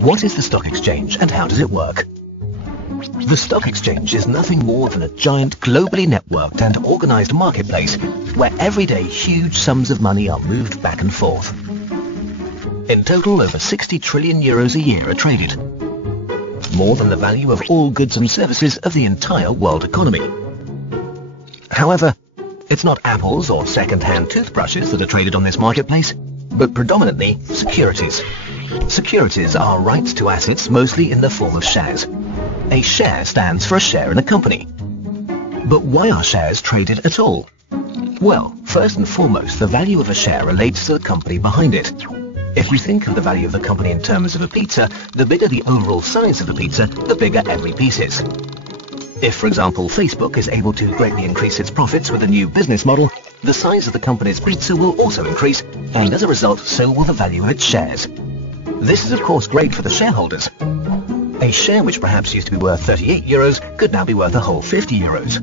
What is the stock exchange and how does it work? The stock exchange is nothing more than a giant, globally networked and organized marketplace where every day huge sums of money are moved back and forth. In total, over 60 trillion euros a year are traded, more than the value of all goods and services of the entire world economy. However, it's not apples or second-hand toothbrushes that are traded on this marketplace, but predominantly securities. Securities are rights to assets mostly in the form of shares. A share stands for a share in a company. But why are shares traded at all? Well, first and foremost, the value of a share relates to the company behind it. If you think of the value of the company in terms of a pizza, the bigger the overall size of the pizza, the bigger every piece is. If, for example, Facebook is able to greatly increase its profits with a new business model, the size of the company's pizza will also increase, and as a result, so will the value of its shares. This is of course great for the shareholders. A share which perhaps used to be worth 38 euros could now be worth a whole 50 euros.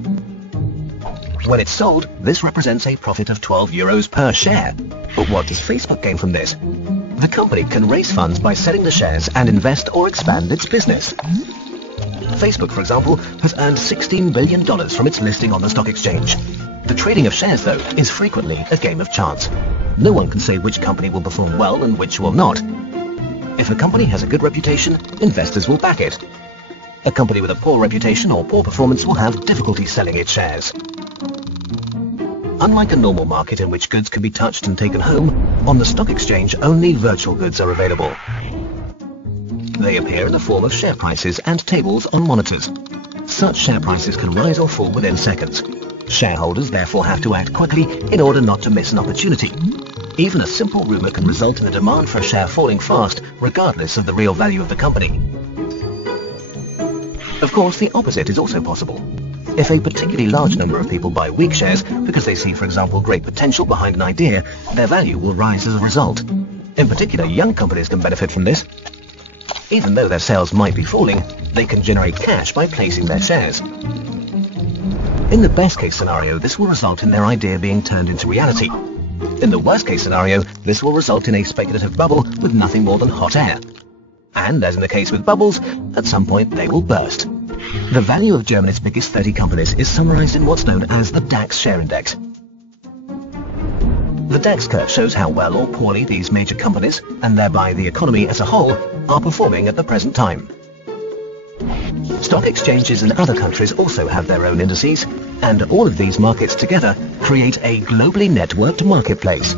When it's sold, this represents a profit of 12 euros per share. But what does Facebook gain from this? The company can raise funds by selling the shares and invest or expand its business. Facebook, for example, has earned $16 billion from its listing on the stock exchange. The trading of shares, though, is frequently a game of chance. No one can say which company will perform well and which will not. If a company has a good reputation, investors will back it. A company with a poor reputation or poor performance will have difficulty selling its shares. Unlike a normal market in which goods can be touched and taken home, on the stock exchange only virtual goods are available. They appear in the form of share prices and tables on monitors. Such share prices can rise or fall within seconds. Shareholders therefore have to act quickly in order not to miss an opportunity. Even a simple rumor can result in a demand for a share falling fast, regardless of the real value of the company. Of course, the opposite is also possible. If a particularly large number of people buy weak shares because they see, for example, great potential behind an idea, their value will rise as a result. In particular, young companies can benefit from this. Even though their sales might be falling, they can generate cash by placing their shares. In the best case scenario, this will result in their idea being turned into reality. In the worst case scenario, this will result in a speculative bubble with nothing more than hot air. And as in the case with bubbles, at some point they will burst. The value of Germany's biggest 30 companies is summarized in what's known as the DAX share index. The DAX curve shows how well or poorly these major companies, and thereby the economy as a whole, are performing at the present time. Stock exchanges in other countries also have their own indices, and all of these markets together create a globally networked marketplace.